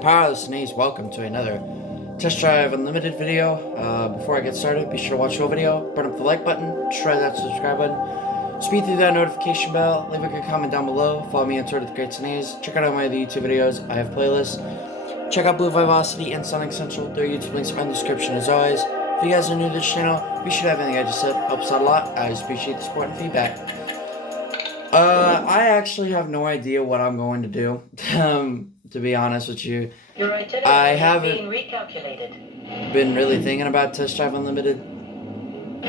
Powerless Knees, welcome to another Test Drive Unlimited video. Before I get started, be sure to watch the whole video, burn up the like button, try that subscribe button, speed through that notification bell, leave a good comment down below, follow me on Twitter with Great Knees, check out all my other YouTube videos, I have playlists, check out Blue Vivacity and Sonic Central, their YouTube links are in the description as always. If you guys are new to this channel, be sure to have anything I just said, helps out a lot, I just appreciate the support and feedback. I actually have no idea what I'm going to do, to be honest with you. I haven't been really thinking about Test Drive Unlimited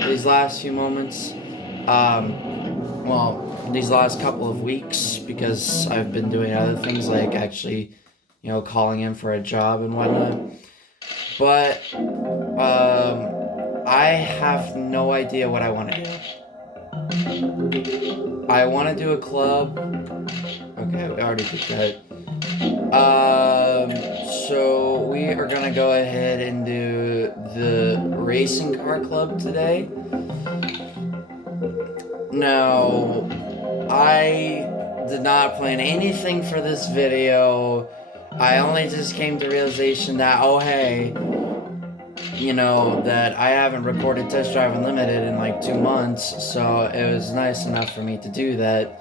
these last few moments. These last couple of weeks, because I've been doing other things like actually, calling in for a job and whatnot. But, I have no idea what I want to do. I want to do a club. Okay, we already did that. So we are gonna go ahead and do the racing car club today. Now, I did not plan anything for this video. I only just came to realization that, oh hey, that I haven't recorded Test Drive Unlimited in like 2 months, so it was nice enough for me to do that.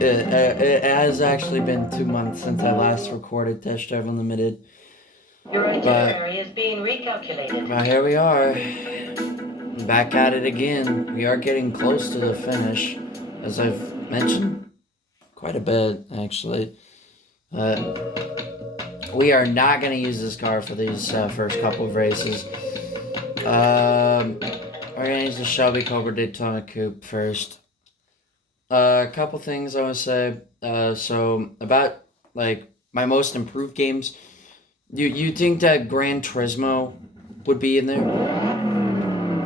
It has actually been 2 months since I last recorded Test Drive Unlimited. Your itinerary is being recalculated. But here we are, back at it again. We are getting close to the finish, as I've mentioned quite a bit, actually. We are not going to use this car for these first couple of races. We're going to use the Shelby Cobra Daytona Coupe first. A couple things I want to say. So about like my most improved games, you think that Gran Turismo would be in there?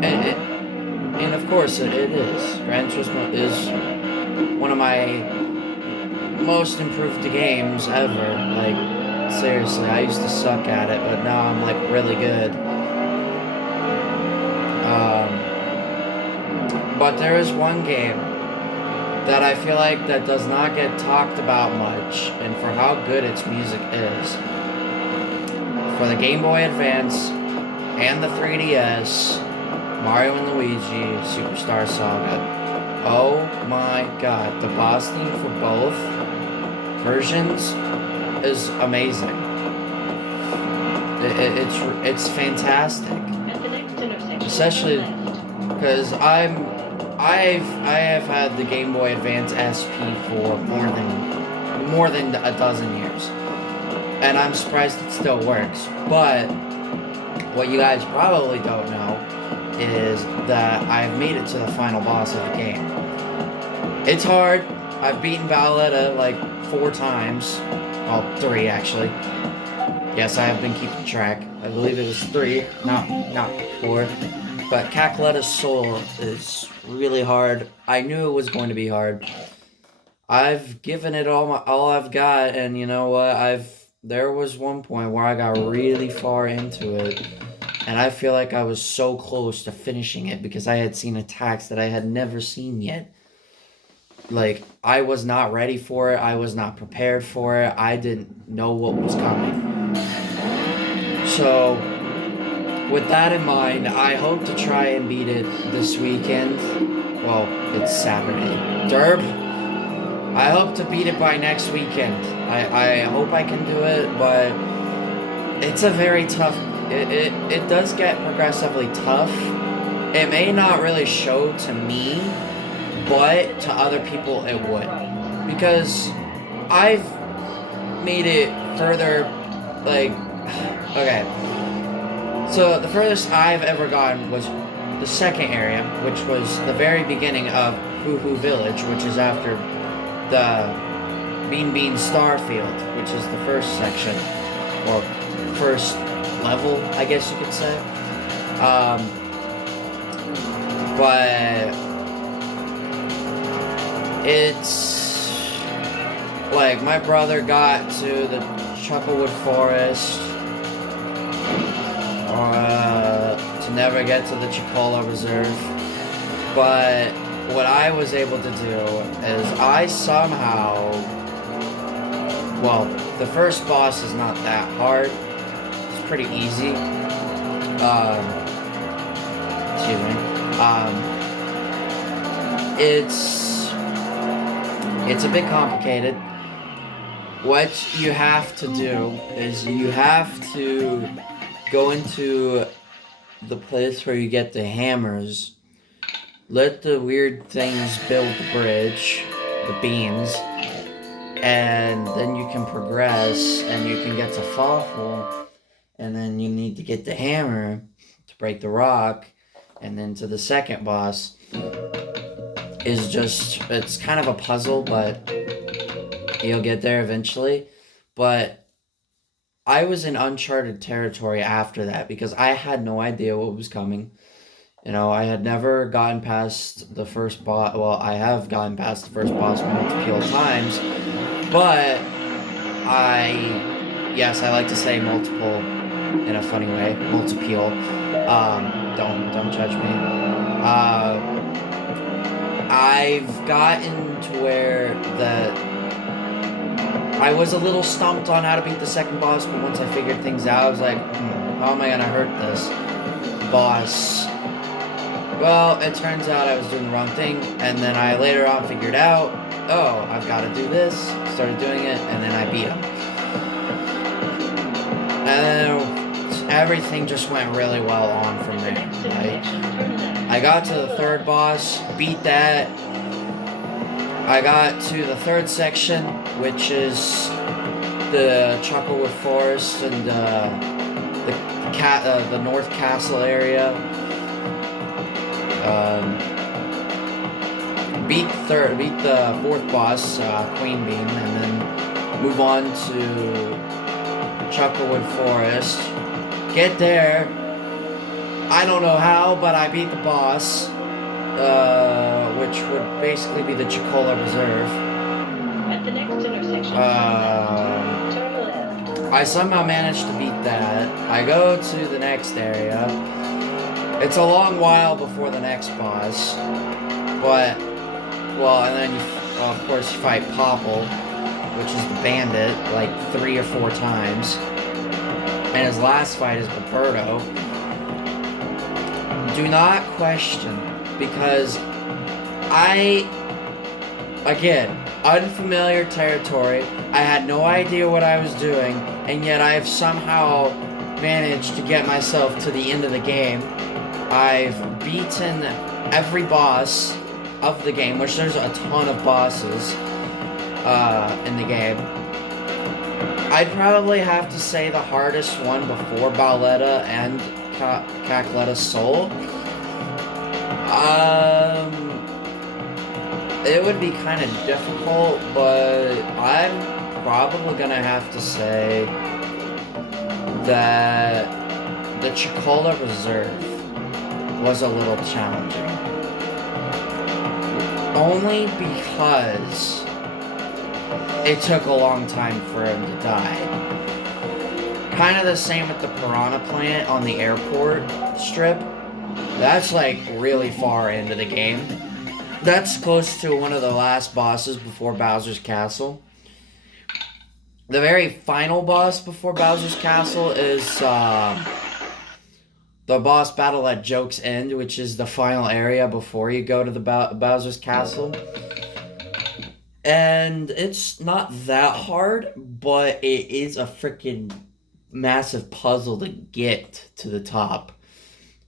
And of course it is. Gran Turismo is one of my most improved games ever. Like seriously, I used to suck at it, but now I'm like really good. But there is one game that I feel like that does not get talked about much, and for how good its music is. For the Game Boy Advance and the 3DS, Mario and Luigi Superstar Saga. Oh my god, the boss theme for both versions is amazing. It's fantastic, especially because I have had the Game Boy Advance SP for more than a dozen years, and I'm surprised it still works. But what you guys probably don't know is that I've made it to the final boss of the game. It's hard. I've beaten Valletta like 4 times. Well, 3 actually. Yes, I have been keeping track. I believe it was 3, not 4. But Cackleta's Soul is really hard. I knew it was going to be hard. I've given it all I've got, and you know what? There was one point where I got really far into it, and I feel like I was so close to finishing it because I had seen attacks that I had never seen yet. Like, I was not ready for it. I was not prepared for it. I didn't know what was coming. So, with that in mind, I hope to try and beat it this weekend. Well, it's Saturday. Derb. I hope to beat it by next weekend. I hope I can do it, but it's a very tough... It does get progressively tough. It may not really show to me, but to other people it would. Because I've made it further, like... Okay. So the furthest I've ever gotten was the second area, which was the very beginning of Hoo Hoo Village, which is after the Bean Bean Starfield, which is the first section, or first level, I guess you could say. But it's like my brother got to the Chucklewood Forest, to never get to the Chicola Reserve, but what I was able to do is I somehow well, the first boss is not that hard. It's pretty easy. Excuse me. It's a bit complicated. What you have to do is you have to go into the place where you get the hammers, let the weird things build the bridge, the beams, and then you can progress and you can get to Fawful, and then you need to get the hammer to break the rock, and then to the second boss is just, it's kind of a puzzle, but you'll get there eventually. But I was in uncharted territory after that because I had no idea what was coming. You know, I had never gotten past the first boss. Well, I have gotten past the first boss multiple times, but yes, I like to say multiple in a funny way, multiple. Don't judge me. I've gotten to where I was a little stumped on how to beat the second boss, but once I figured things out, I was like, how am I gonna hurt this boss? Well, it turns out I was doing the wrong thing, and then I later on figured out, oh, I've got to do this, started doing it, and then I beat him. And then everything just went really well on from there, right? I got to the third boss, beat that. I got to the third section, which is the Chucklewood Forest and the North Castle area. Beat the fourth boss, Queen Beam, and then move on to Chucklewood Forest. Get there. I don't know how, but I beat the boss, which would basically be the Chicola Reserve. At the next intersection, turn left. I somehow managed to beat that. I go to the next area. It's a long while before the next boss, but, well, and then of course you fight Popple, which is the bandit, like 3 or 4 times, and his last fight is Roberto. Do not question, because again, unfamiliar territory, I had no idea what I was doing, and yet I have somehow managed to get myself to the end of the game. I've beaten every boss of the game, which there's a ton of bosses in the game. I'd probably have to say the hardest one before Bowletta and Cackletta Soul. It would be kind of difficult, but I'm probably gonna have to say that the Chicola Reserve was a little challenging. Only because it took a long time for him to die. Kind of the same with the Piranha Plant on the airport strip. That's like really far into the game. That's close to one of the last bosses before Bowser's Castle. The very final boss before Bowser's Castle is the boss battle at Joke's End, which is the final area before you go to the Bowser's Castle. And it's not that hard, but it is a freaking massive puzzle to get to the top.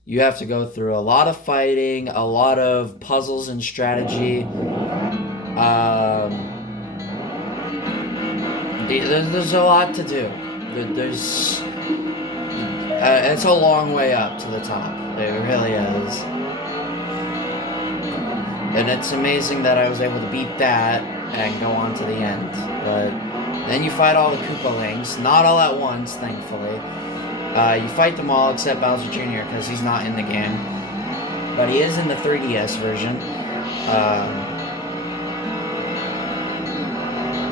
You have to go through a lot of fighting, a lot of puzzles and strategy. There's a lot to do. It's a long way up to the top. It really is. And it's amazing that I was able to beat that and go on to the end. But then you fight all the Koopalings, not all at once, thankfully. You fight them all except Bowser Jr. because he's not in the game. But he is in the 3DS version.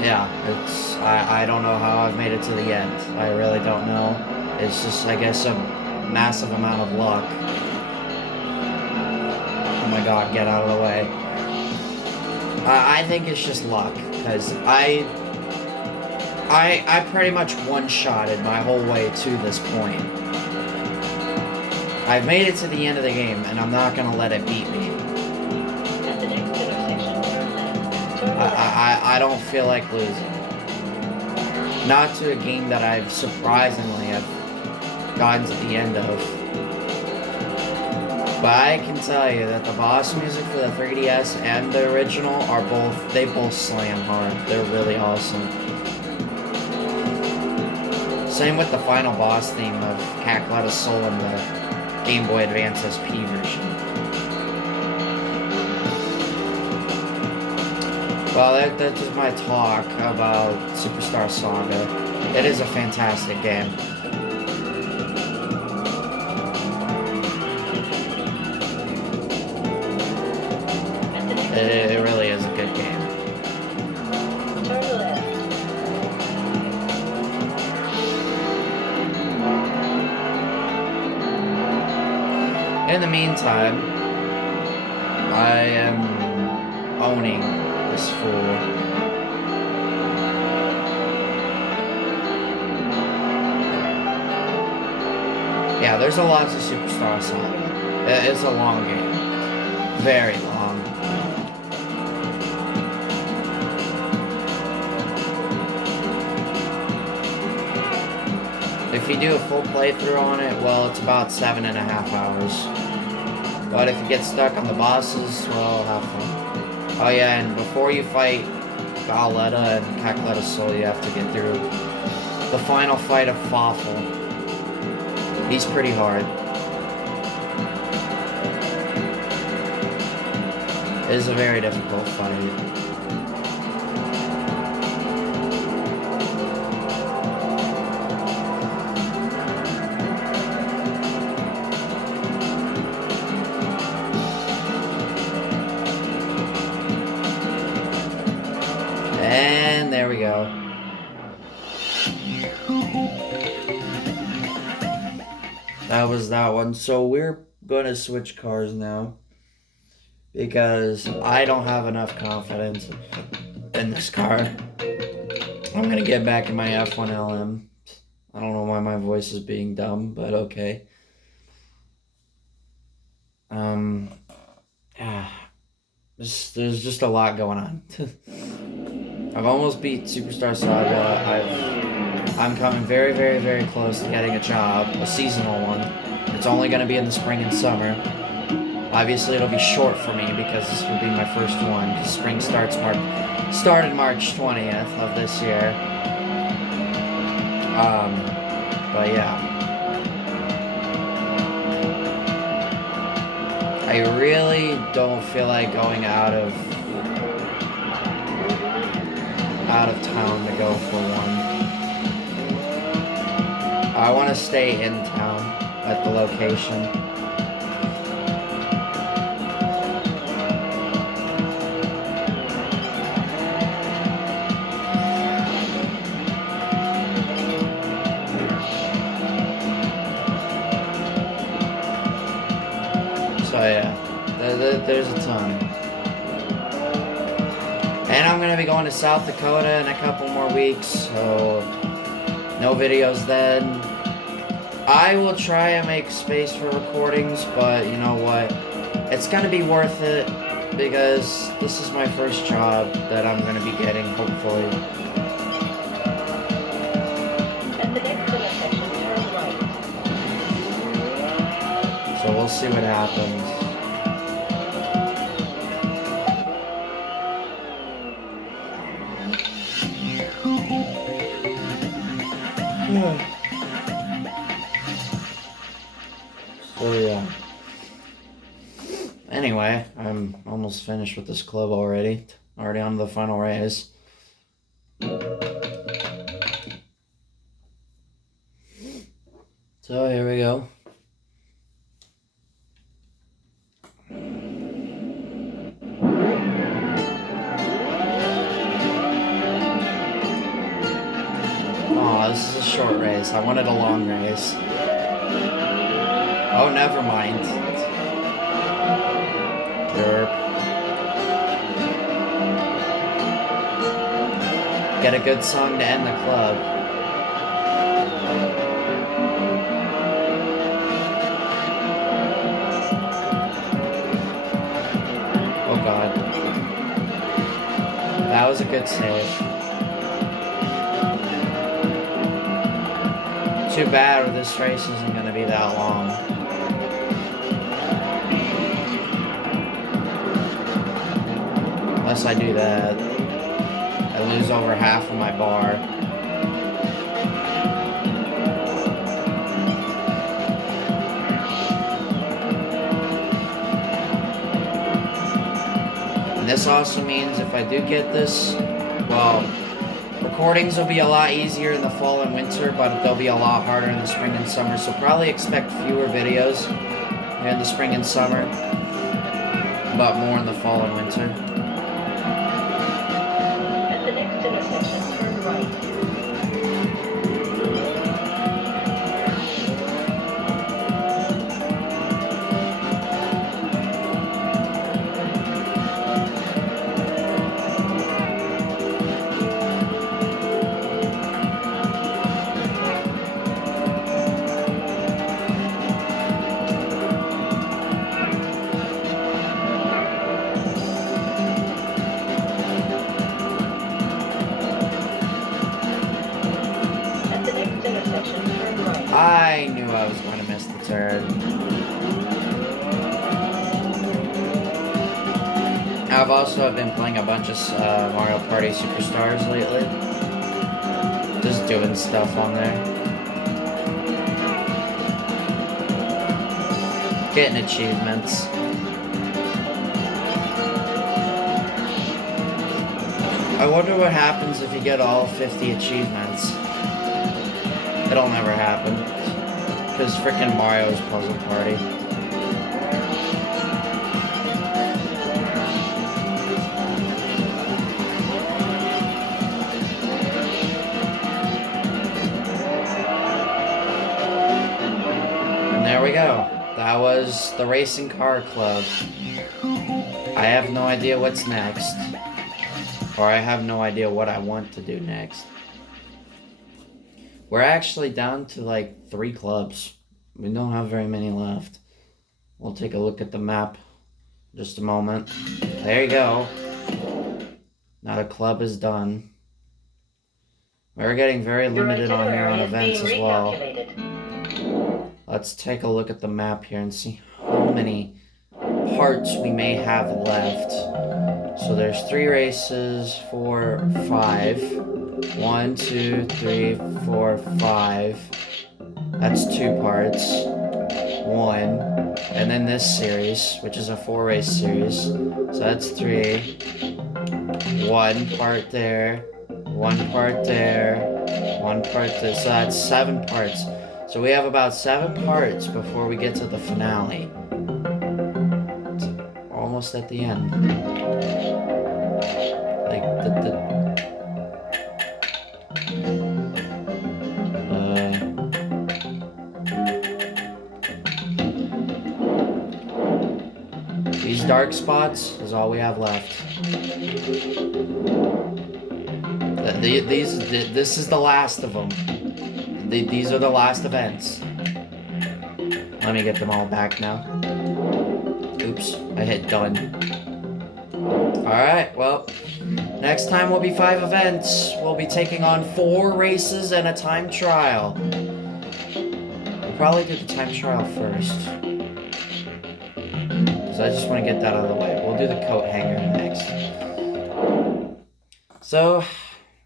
Yeah, I don't know how I've made it to the end. I really don't know. It's just, I guess, a massive amount of luck. Oh my god, get out of the way. I think it's just luck, because I pretty much one-shotted my whole way to this point. I've made it to the end of the game, and I'm not gonna let it beat me. At the next intersection, turn left. Turn left. I don't feel like losing. Not to a game that I've surprisingly have gotten to the end of. But I can tell you that the boss music for the 3DS and the original are they both slam hard. They're really awesome. Same with the final boss theme of Cackletta Soul in the Game Boy Advance SP version. Well, that's just my talk about Superstar Saga. It is a fantastic game. It really is a good game. Turn left. In the meantime, I am owning this fool. Yeah, there's a lot to Superstar Saga. It's a long game. Very long. If you do a full playthrough on it, well, it's about 7.5 hours. But if you get stuck on the bosses, well, have fun. Oh yeah, and before you fight Galletta and Cackletta Soul, you have to get through the final fight of Fawful. He's pretty hard. It is a very difficult fight. And there we go. That was that one. So we're gonna switch cars now, because I don't have enough confidence in this car. I'm gonna get back in my F1LM. I don't know why my voice is being dumb, but okay. There's just a lot going on. I've almost beat Superstar Saga. I'm coming very, very, very close to getting a job, a seasonal one. It's only going to be in the spring and summer. Obviously, it'll be short for me because this will be my first one. Spring started March 20th of this year. But yeah. I really don't feel like going out of town to go for one. I want to stay in town at the location. So yeah, there's a ton. And I'm going to be going to South Dakota in a couple more weeks, so no videos then. I will try and make space for recordings, but you know what? It's going to be worth it, because this is my first job that I'm going to be getting, hopefully. At the next intersection, turn right. So we'll see what happens. So yeah. Anyway, I'm almost finished with this club already. Already on to the final race. So here we go. Oh, this is a short race. I wanted a long race. Oh, never mind. Derp. Get a good song to end the club. Oh god. That was a good save. Too bad this race isn't going to be that long. Unless I do that, I lose over half of my bar. And this also means if I do get this, well, recordings will be a lot easier in the fall and winter, but they'll be a lot harder in the spring and summer. So probably expect fewer videos in the spring and summer, but more in the fall and winter. At the next intersection, turn right. I knew I was going to miss the turn. I've also been playing a bunch of Mario Party Superstars lately. Just doing stuff on there. Getting achievements. I wonder what happens if you get all 50 achievements. It'll never happen. Because frickin' Mario's Puzzle Party. And there we go. That was the Racing Car Club. I have no idea what's next. Or I have no idea what I want to do next. We're actually down to like 3 clubs. We don't have very many left. We'll take a look at the map in just a moment. There you go. Now the club is done. We're getting very limited on here on events as well. Let's take a look at the map here and see how many parts we may have left. So there's 3 races, 4, 5. 1, 2, 3, 4, 5. That's 2 parts. 1. And then this series, which is a 4-race series. So that's 3. 1 part there. 1 part there. 1 part there. So that's 7 parts. So we have about 7 parts before we get to the finale. It's almost at the end. Like these dark spots is all we have left. This is the last of them. These are the last events. Let me get them all back now. Oops, I hit done. Alright, well, next time will be 5 events. We'll be taking on 4 races and a time trial. We'll probably do the time trial first. Because I just want to get that out of the way. We'll do the coat hanger next. So,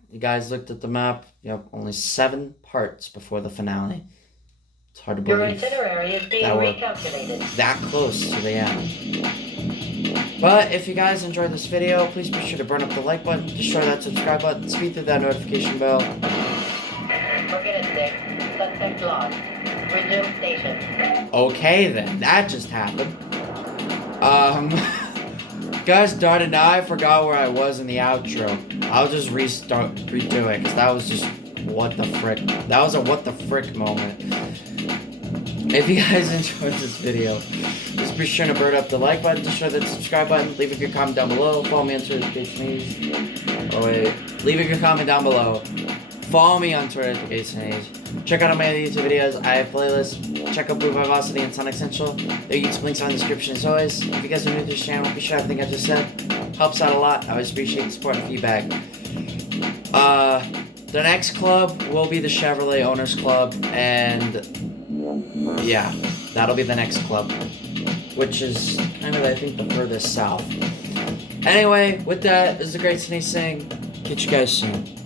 you guys looked at the map. Yep, only 7 parts before the finale. It's hard to believe Your itinerary is being recalculated. That close to the end. But if you guys enjoyed this video, please be sure to burn up the like button, destroy that subscribe button, speed through that notification bell. Forget it, Dick. Suspect lost. Resume station. Okay then, that just happened. Guys, darn it, now I forgot where I was in the outro. I'll just redo it, because that was just what the frick. That was a what the frick moment. If you guys enjoyed this video, just be sure to burn up the like button, destroy that subscribe button, leave a good comment down below, follow me on Twitter, Oh wait, leave a comment down below. Follow me on Twitter at @GaysTeenage. Check out all my other YouTube videos. I have playlists. Check out Blue Vivacity and Sonic Central. Their YouTube links are in the description as always. If you guys are new to this channel, be sure everything I just said helps out a lot. I always appreciate the support and feedback. The next club will be the Chevrolet Owners Club, and yeah, that'll be the next club, which is kind of, I think, the furthest south. Anyway, with that, this is the Great Sneeze saying, catch you guys soon.